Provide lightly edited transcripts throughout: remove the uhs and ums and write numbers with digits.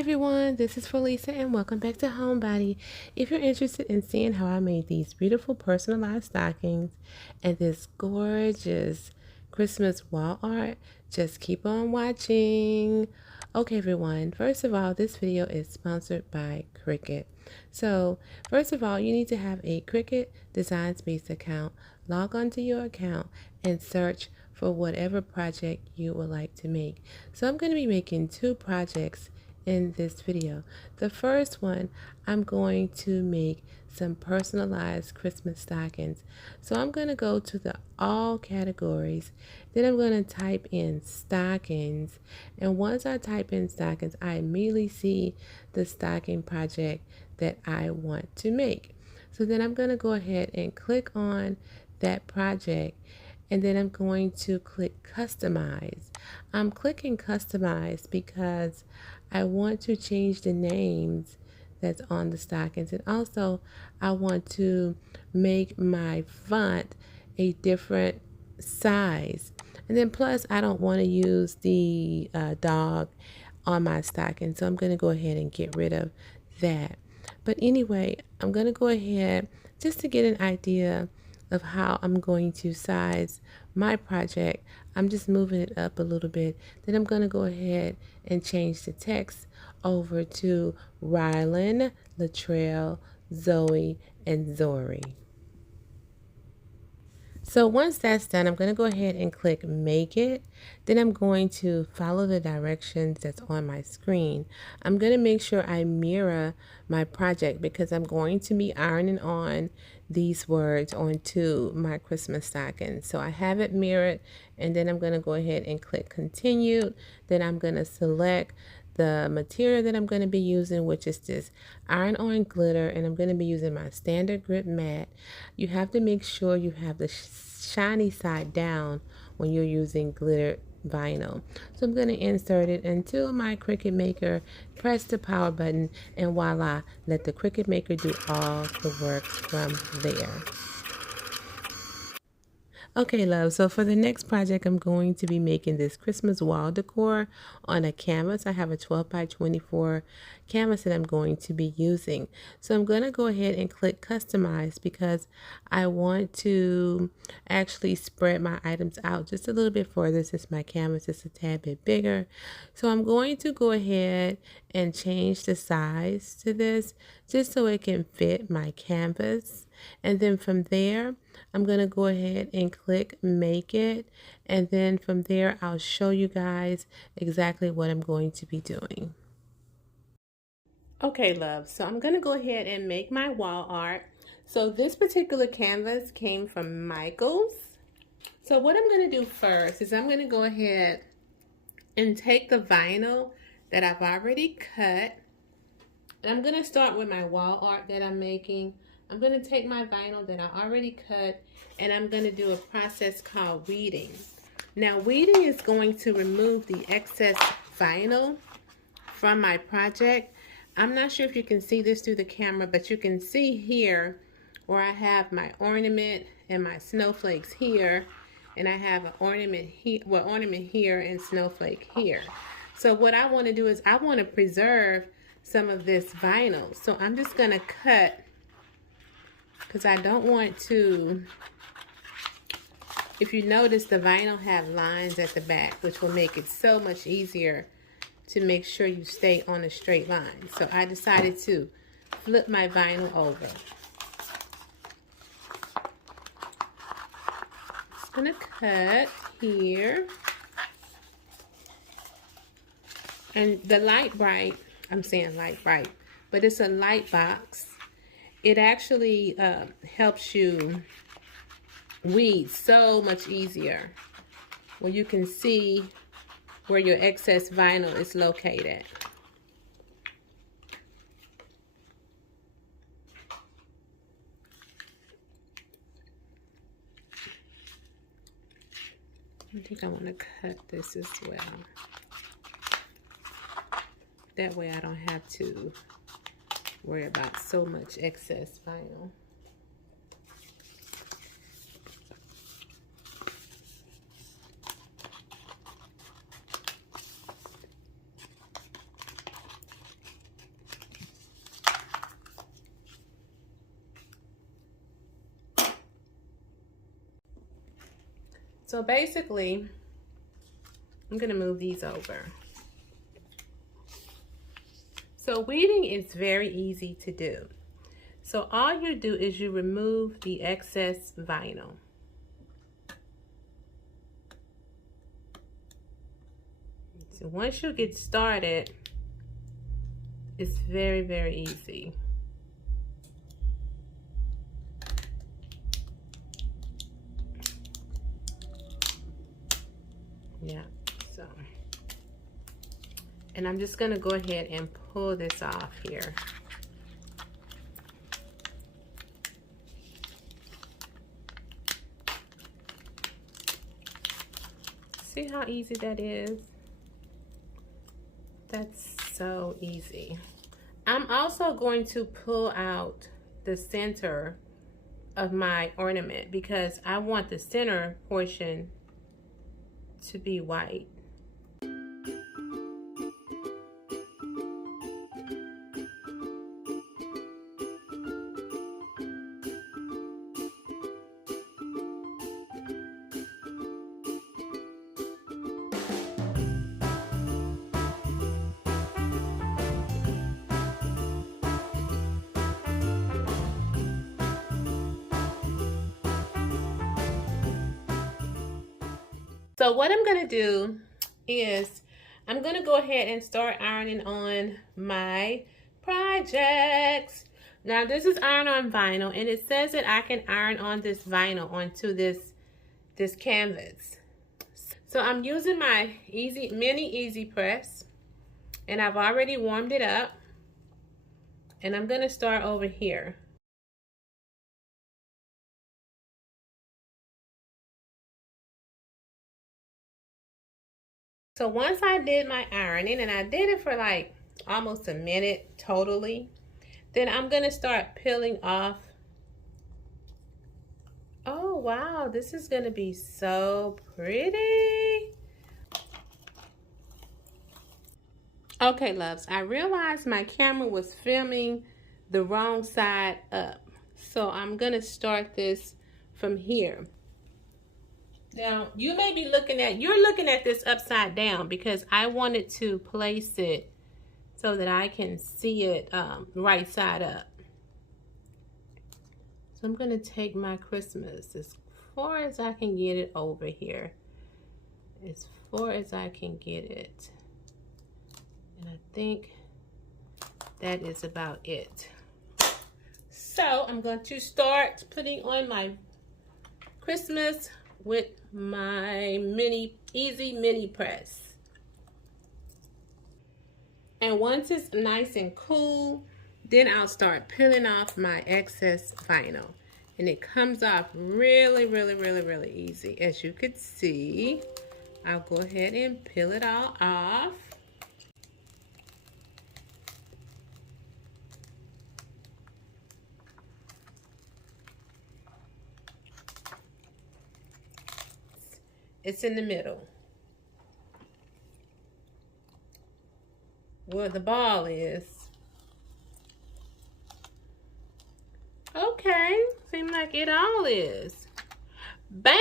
everyone, this is Felisa and welcome back to Homebody. If you're interested in seeing how I made these beautiful personalized stockings and this gorgeous Christmas wall art, just keep on watching. Okay everyone, first of all, this video is sponsored by Cricut. So first of all, you need to have a Cricut Design Space account. Log onto your account and search for whatever project you would like to make. So I'm going to be making two projects in this video. The first one, I'm going to make some personalized Christmas stockings. So I'm going to go to the all categories, then I'm going to type in stockings, and once I type in stockings, I immediately see the stocking project that I want to make. So then I'm going to go ahead and click on that project, and then I'm going to click customize. I'm clicking customize because I want to change the names that's on the stockings, and also I want to make my font a different size. And then plus I don't want to use the dog on my stocking, so I'm going to go ahead and get rid of that. But anyway, I'm going to go ahead just to get an idea of how I'm going to size my project. I'm just moving it up a little bit. Then I'm going to go ahead and change the text over to Rylan, Latrell, Zoe, and Zori. So once that's done, I'm going to go ahead and click make it. Then I'm going to follow the directions that's on my screen. I'm going to make sure I mirror my project because I'm going to be ironing on these words onto my Christmas stocking. So I have it mirrored, and then I'm going to go ahead and click continue. Then I'm going to select the material that I'm going to be using, which is this iron-on glitter, and I'm going to be using my standard grip mat. You have to make sure you have the shiny side down when you're using glitter vinyl. So I'm going to insert it into my Cricut Maker, press the power button, and voila, let the Cricut Maker do all the work from there. Okay, love, so for the next project, I'm going to be making this Christmas wall decor on a canvas. I have a 12 by 24 canvas that I'm going to be using. So I'm going to go ahead and click customize because I want to actually spread my items out just a little bit further since my canvas is a tad bit bigger. So I'm going to go ahead and change the size to this just so it can fit my canvas. And then from there, I'm going to go ahead and click make it, and then from there I'll show you guys exactly what I'm going to be doing. Okay, love, so I'm going to go ahead and make my wall art. So this particular canvas came from Michael's. So what I'm going to do first is I'm going to go ahead and take the vinyl that I've already cut, and I'm going to start with my wall art that I'm making. I'm going to take my vinyl that I already cut, and I'm going to do a process called weeding. Now, weeding is going to remove the excess vinyl from my project. I'm not sure if you can see this through the camera, but you can see here where I have my ornament and my snowflakes here, and I have an ornament here, well, ornament here and snowflake here. So what I want to do is I want to preserve some of this vinyl. So I'm just going to cut, because I don't want to, if you notice, the vinyl have lines at the back, which will make it so much easier to make sure you stay on a straight line. So I decided to flip my vinyl over. Just gonna cut here. And the light bright, I'm saying light bright, but it's a light box. It actually helps you weed so much easier when you can see where your excess vinyl is located. I think I want to cut this as well. That way I don't have to worry about so much excess vinyl. So basically, I'm gonna move these over. So weeding is very easy to do. So all you do is you remove the excess vinyl. So once you get started, it's very, very easy. Yeah, so. And I'm just gonna go ahead and pull this off here. See how easy that is? That's so easy. I'm also going to pull out the center of my ornament because I want the center portion to be white. So what I'm gonna do is I'm gonna go ahead and start ironing on my projects. Now this is iron on vinyl, and it says that I can iron on this vinyl onto this canvas. So I'm using my mini easy press, and I've already warmed it up, and I'm gonna start over here. So once I did my ironing, and I did it for like almost a minute totally, then I'm gonna start peeling off. Oh wow, this is gonna be so pretty. Okay, loves, I realized my camera was filming the wrong side up. So I'm gonna start this from here. Now, you may be you're looking at this upside down because I wanted to place it so that I can see it right side up. So I'm gonna take my Christmas as far as I can get it over here. As far as I can get it. And I think that is about it. So I'm going to start putting on my Christmas with my easy mini press. And once it's nice and cool, then I'll start peeling off my excess vinyl. And it comes off really, really, really, really easy. As you could see, I'll go ahead and peel it all off. It's in the middle, where the ball is. Okay, seems like it all is. Bam!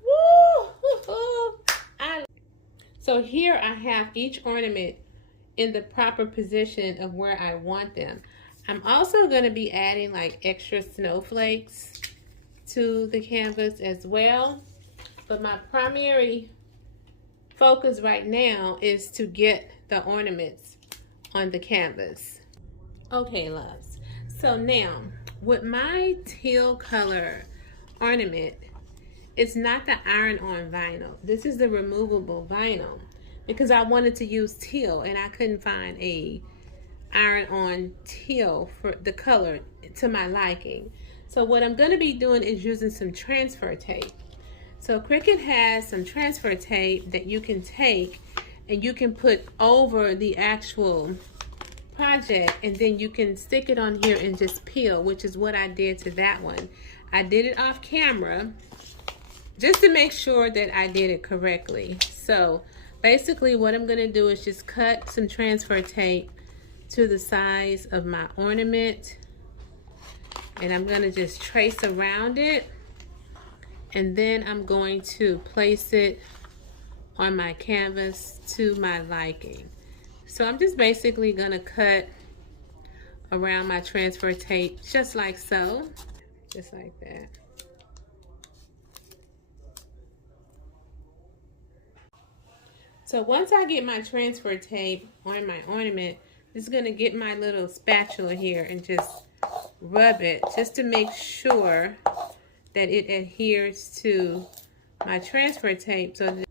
Woo! So here I have each ornament in the proper position of where I want them. I'm also going to be adding like extra snowflakes to the canvas as well. But my primary focus right now is to get the ornaments on the canvas. Okay, loves. So now, with my teal color ornament, it's not the iron-on vinyl. This is the removable vinyl because I wanted to use teal and I couldn't find a iron-on teal for the color to my liking. So what I'm going to be doing is using some transfer tape. So Cricut has some transfer tape that you can take and you can put over the actual project, and then you can stick it on here and just peel, which is what I did to that one. I did it off camera just to make sure that I did it correctly. So basically what I'm going to do is just cut some transfer tape to the size of my ornament, and I'm going to just trace around it. And then I'm going to place it on my canvas to my liking. So I'm just basically gonna cut around my transfer tape just like so, just like that. So once I get my transfer tape on my ornament, I'm just gonna get my little spatula here and just rub it just to make sure that it adheres to my transfer tape. So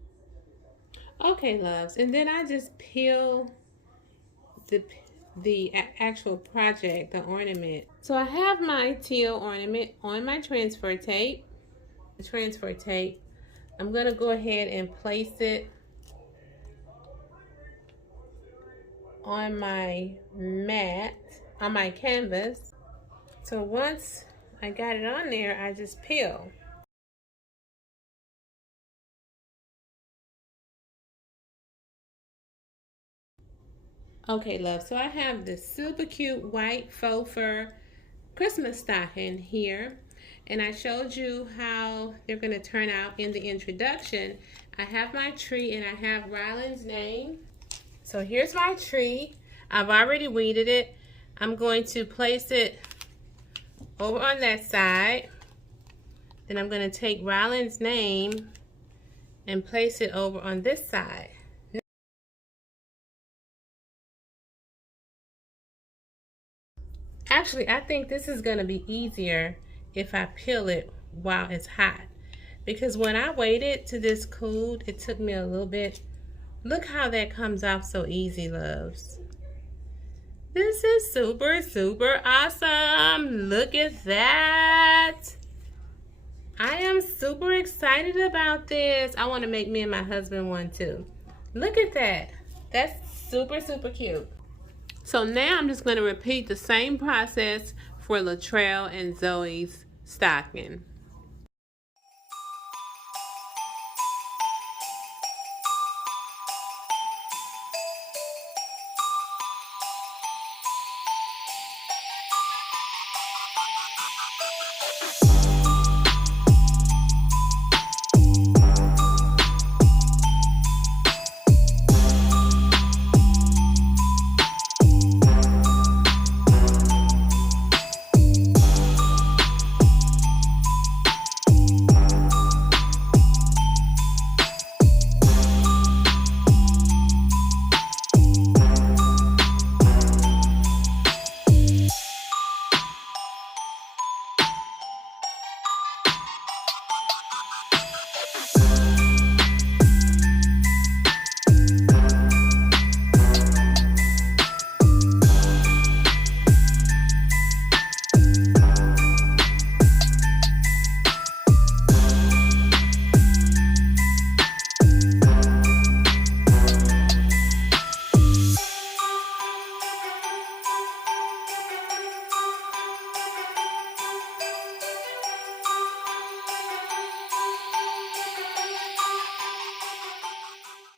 okay, loves, and then I just peel the actual project, the ornament. So I have my teal ornament on my transfer tape. The transfer tape, I'm gonna go ahead and place it on my mat, on my canvas. So once I got it on there, I just peel. Okay, love, so I have this super cute white faux fur Christmas stocking here, and I showed you how they're going to turn out in the introduction. I have my tree and I have Ryland's name. So here's my tree. I've already weeded it. I'm going to place it over on that side. Then I'm going to take Ryland's name and place it over on this side. Actually, I think this is going to be easier if I peel it while it's hot. Because when I waited till this cooled, it took me a little bit. Look how that comes off so easy, loves. This is super, super awesome. Look at that. I am super excited about this. I want to make me and my husband one too. Look at that. That's super, super cute. So now I'm just going to repeat the same process for Latrell and Zoe's stocking.